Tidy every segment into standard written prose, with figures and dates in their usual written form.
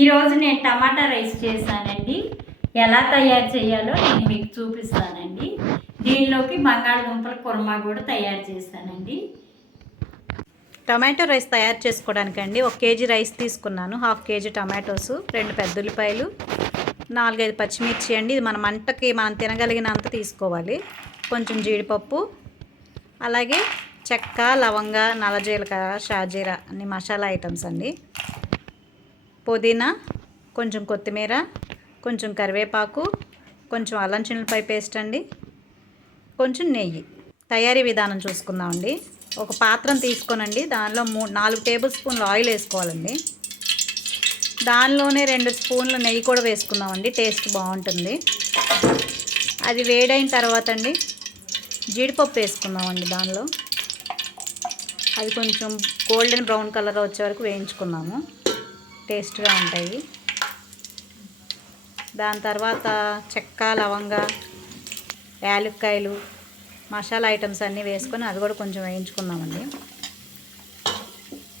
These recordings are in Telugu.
ఈరోజు నేను టమాటా రైస్ చేశానండి. ఎలా తయారు చేయాలో నేను మీకు చూపిస్తానండి. దీనిలోకి బంగాళదుంపల కుర్మా కూడా తయారు చేశానండి. టమాటో రైస్ తయారు చేసుకోవడానికండి 1 కేజీ రైస్ తీసుకున్నాను, 1/2 కేజీ టమాటోస్, 2 పెద్ద ఉల్లిపాయలు, 4-5 పచ్చిమిర్చి అండి. ఇది మన మంటకి మనం తినగలిగినంత తీసుకోవాలి. కొంచెం జీడిపప్పు, అలాగే చెక్క, లవంగ, నల్ల జీలకర్ర, షాజీరా అన్ని మసాలా ఐటమ్స్ అండి. పుదీనా, కొంచెం కొత్తిమీర, కొంచెం కరివేపాకు, కొంచెం అల్లం చిన్నులపాయ పేస్ట్ అండి, కొంచెం నెయ్యి. తయారీ విధానం చూసుకుందామండి. ఒక పాత్రను తీసుకోనండి, దానిలో 4 టేబుల్ స్పూన్లు ఆయిల్ వేసుకోవాలండి. దానిలోనే 2 స్పూన్లు నెయ్యి కూడా వేసుకుందామండి, టేస్ట్ బాగుంటుంది. అది వేడైన తర్వాత అండి జీడిపప్పు వేసుకుందామండి. దానిలో అది కొంచెం గోల్డెన్ బ్రౌన్ కలర్ వచ్చే వరకు వేయించుకుందాము, టేస్ట్గా ఉంటాయి. దాని తర్వాత చెక్క, లవంగ, యాలక్కాయలు, మసాలా ఐటమ్స్ అన్నీ వేసుకొని అది కూడా కొంచెం వేయించుకుందామండి.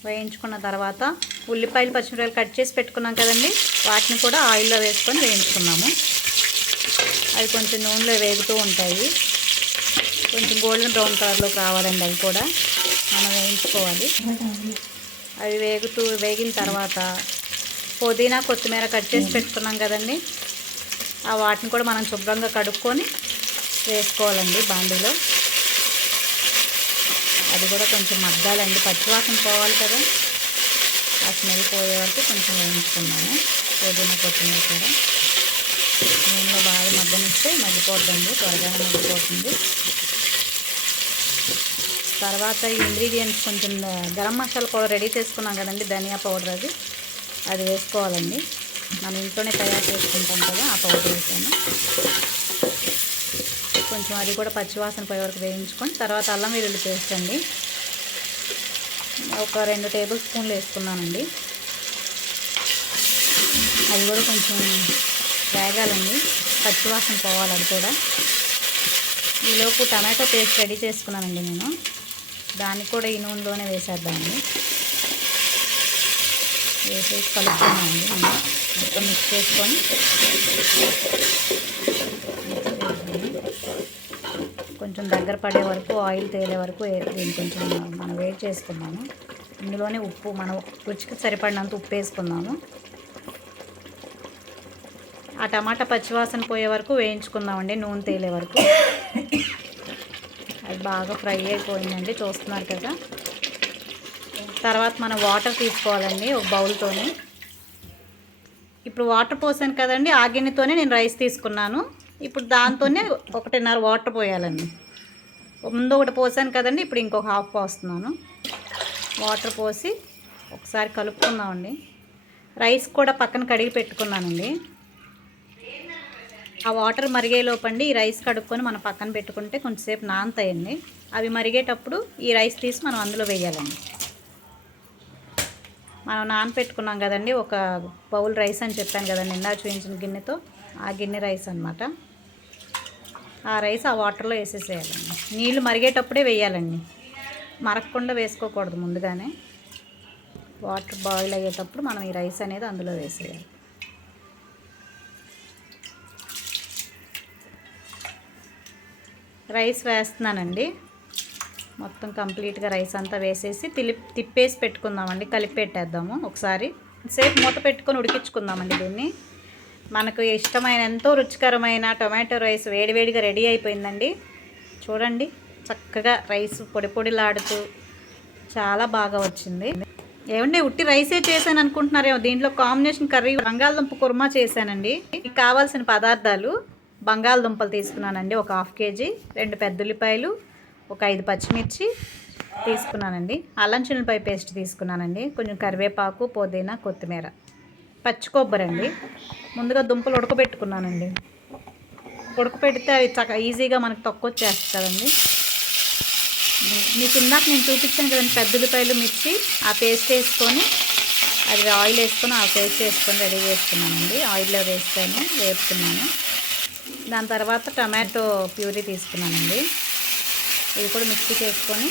వేయించుకున్న తర్వాత ఉల్లిపాయలు, పచ్చిమిరపకాయలు కట్ చేసి పెట్టుకున్నాం కదండి, వాటిని కూడా ఆయిల్లో వేసుకొని వేయించుకున్నాము. అవి కొంచెం నూనెలో వేగుతూ ఉంటాయి. కొంచెం గోల్డెన్ బ్రౌన్ కలర్లోకి రావాలండి, అవి కూడా మనం వేయించుకోవాలి. అవి వేగిన తర్వాత పుదీనా, కొత్తిమీర కట్ చేసి పెట్టుకున్నాం కదండి, ఆ వాటిని కూడా మనం శుభ్రంగా కడుక్కొని వేసుకోవాలండి బాండీలో. అది కూడా కొంచెం మగ్గాలండి, పచ్చివాసన పోవాలి కదా, ఆ స్మెల్ పోయే వరకు కొంచెం వేయించుకున్నాము. పుదీనా, కొత్తిమీర కూడా నూనెలో బాగా మగ్గనిస్తే మగ్గిపోద్దండి, త్వరగానే మగ్గిపోతుంది. తర్వాత ఈ ఇంగ్రీడియంట్స్ కొంచెం గరం మసాలా కూడా రెడీ చేసుకున్నాం కదండి, ధనియా పౌడర్, అది వేసుకోవాలండి. మనం ఇంట్లోనే తయారు చేసుకుంటాం కదా, ఆ పౌడర్ వేసాను. కొంచెం అది కూడా పచ్చివాసన పోయే వరకు వేయించుకొని తర్వాత అల్లం వెల్లుల్లి పేస్ట్ అండి ఒక 2 టేబుల్ స్పూన్లు వేసుకున్నానండి. అది కూడా కొంచెం వేగాలండి, పచ్చివాసన పోవాలి అది కూడా. ఈలోపు టమాటో పేస్ట్ రెడీ చేసుకున్నానండి నేను, దాన్ని కూడా ఈ నూనెలోనే వేసేద్దామండి. వేసేసి కలుపుకున్నామండి. నేను మొత్తం మిక్స్ చేసుకొని కొంచెం దగ్గర పడే వరకు, ఆయిల్ తేలే వరకు దీన్ని కొంచెం మనం వేడి చేసుకున్నాము. ఇందులోనే ఉప్పు, మనం రుచికి సరిపడినంత ఉప్పు వేసుకుందాము. ఆ టమాటా పచ్చివాసన పోయే వరకు వేయించుకుందామండి, నూనె తేలే వరకు. అది బాగా ఫ్రై అయిపోయిందండి, చూస్తున్నారు కదా. తర్వాత మనం వాటర్ తీసుకోవాలండి ఒక బౌల్తోని. ఇప్పుడు వాటర్ పోసాను కదండి, ఆ గిన్నెతోనే నేను రైస్ తీసుకున్నాను. ఇప్పుడు దాంతోనే 1.5 వాటర్ పోయాలండి. ముందు ఒకటి పోసాను కదండి, ఇప్పుడు ఇంకొక హాఫ్ పోస్తున్నాను. వాటర్ పోసి ఒకసారి కలుపుకుందామండి. రైస్ కూడా పక్కన కడిగి పెట్టుకున్నానండి. ఆ వాటర్ మరిగేలోపండి ఈ రైస్ కడుక్కొని మనం పక్కన పెట్టుకుంటే కొంచెంసేపు నానతాయండి. అవి మరిగేటప్పుడు ఈ రైస్ తీసి మనం అందులో వేయాలండి. మనం నానపెట్టుకున్నాం కదండి, ఒక బౌల్ రైస్ అని చెప్పాను కదండి ఇందాక చూపించిన గిన్నెతో, ఆ గిన్నె రైస్ అనమాట. ఆ రైస్ ఆ వాటర్లో వేసేసేయాలండి. నీళ్ళు మరిగేటప్పుడే వేయాలండి, మరగకుండా వేసుకోకూడదు ముందుగానే. వాటర్ బాయిల్ అయ్యేటప్పుడు మనం ఈ రైస్ అనేది అందులో వేసేయాలి. రైస్ వేస్తున్నానండి, మొత్తం కంప్లీట్గా రైస్ అంతా వేసేసి తిప్పేసి పెట్టుకుందామండి, కలిపి పెట్టేద్దాము. ఒకసారి సేపు మూత పెట్టుకొని ఉడికించుకుందామండి దీన్ని. మనకు ఇష్టమైన ఎంతో రుచికరమైన టొమాటో రైస్ వేడివేడిగా రెడీ అయిపోయిందండి. చూడండి, చక్కగా రైస్ పొడి పొడిలాడుతూ చాలా బాగా వచ్చింది. ఏమండి, ఉట్టి రైసే చేశాను అనుకుంటున్నారేమో, దీంట్లో కాంబినేషన్ కర్రీ బంగాళదుంప కుర్మా చేశానండి. మీకు కావాల్సిన పదార్థాలు: బంగాళదుంపలు తీసుకున్నానండి ఒక 1/2 కేజీ, 2 పెద్ద ఉల్లిపాయలు, ఒక 5 పచ్చిమిర్చి తీసుకున్నానండి, అల్లం చిన్నులపాయ పేస్ట్ తీసుకున్నానండి, కొంచెం కరివేపాకు, పుదీనా, కొత్తిమీర, పచ్చి కొబ్బరి అండి. ముందుగా దుంపలు ఉడకబెట్టుకున్నానండి. ఉడకబెడితే అవి ఈజీగా మనకు తొక్కొచ్చేస్తుంది కదండి. మీకు ఇందాక నేను చూపించాను కదండి, పెద్ద ఉల్లిపాయలు, మిర్చి, ఆ పేస్ట్ వేసుకొని అది ఆయిల్ వేసుకొని ఆ పేస్ట్ వేసుకొని రెడీ చేసుకున్నానండి. ఆయిల్లో వేపుకున్నాను. దాని తర్వాత టమాటో ప్యూరీ తీసుకున్నానండి. ఇది కూడా మిక్సీ చేసుకొని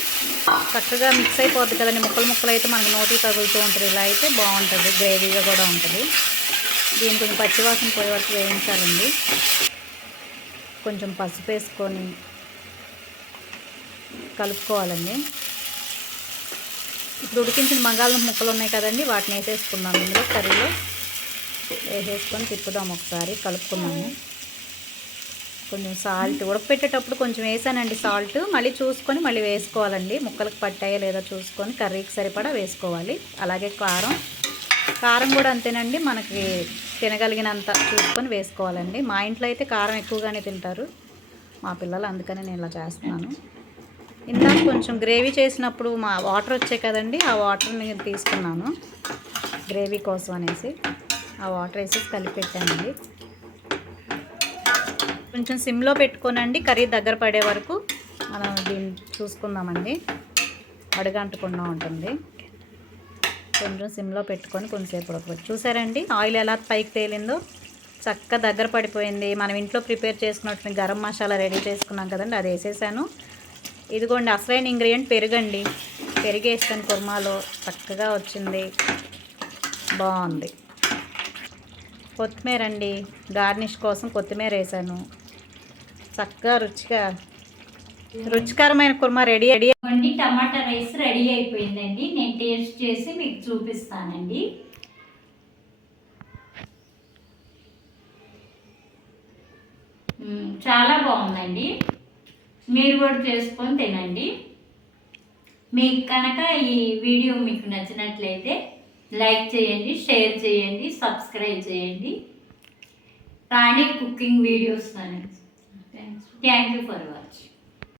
చక్కగా మిక్స్ అయిపోద్ది కదండి. ముక్కలు అయితే మనకు నోటికి తగులుతూ ఉంటుంది. ఇలా అయితే బాగుంటుంది, గ్రేవీగా కూడా ఉంటుంది. దీన్ని కొంచెం పచ్చివాసన పోయే వరకు వేయించాలండి. కొంచెం పసుపు వేసుకొని కలుపుకోవాలండి. ఇప్పుడు ఉడికించిన బంగాళదుంప ముక్కలు ఉన్నాయి కదండి, వాటిని వేసేసుకుందాం. ఇందులో కర్రీలో వేసేసుకొని తిప్పుదాం, ఒకసారి కలుపుకున్నాము. కొంచెం సాల్ట్ ఉడకపెట్టేటప్పుడు కొంచెం వేసానండి సాల్ట్, మళ్ళీ చూసుకొని మళ్ళీ వేసుకోవాలండి. ముక్కలకు పట్టాయో లేదో చూసుకొని కర్రీకి సరిపడా వేసుకోవాలి. అలాగే కారం కూడా అంతేనండి, మనకి తినగలిగినంత చూసుకొని వేసుకోవాలండి. మా ఇంట్లో అయితే కారం ఎక్కువగానే తింటారు మా పిల్లలు, అందుకని నేను ఇలా చేస్తున్నాను. ఇందాక కొంచెం గ్రేవీ చేసినప్పుడు మా వాటర్ వచ్చాయి కదండి, ఆ వాటర్ని తీసుకున్నాను గ్రేవీ కోసం అనేసి. ఆ వాటర్ వేసేసి కలిపెట్టానండి. కొంచెం సిమ్లో పెట్టుకోనండి, కర్రీ దగ్గర పడే వరకు మనం దీన్ని చూసుకుందామండి, అడుగంటకుండా ఉంటుంది. కొంచెం సిమ్లో పెట్టుకొని కొంచెంసేపు ఉడకబెట్టి చూసారండి ఆయిల్ ఎలా పైకి తేలిందో, చక్కగా దగ్గర పడిపోయింది. మనం ఇంట్లో ప్రిపేర్ చేసుకున్నట్టు గరం మసాలా రెడీ చేసుకున్నాం కదండి, అది వేసేసాను. ఇదిగోండి అసలైన ఇంగ్రీడియంట్ పెరుగండి, పెరుగు వేస్తాను కుర్మాలో, చక్కగా వచ్చింది, బాగుంది. కొత్తిమీర అండి, గార్నిష్ కోసం కొత్తిమీర వేసాను. చక్కగా రుచికరమైన కుర్మా రెడీ. టమాటా రైస్ రెడీ అయిపోయిందండి. నేను టేస్ట్ చేసి మీకు చూపిస్తానండి. చాలా బాగుందండి, మీరు కూడా చేసుకొని తినండి. మీకు కనుక ఈ వీడియో మీకు నచ్చినట్లయితే లైక్ చేయండి, షేర్ చేయండి, సబ్స్క్రైబ్ చేయండి. Rani cooking videos thank you for watching.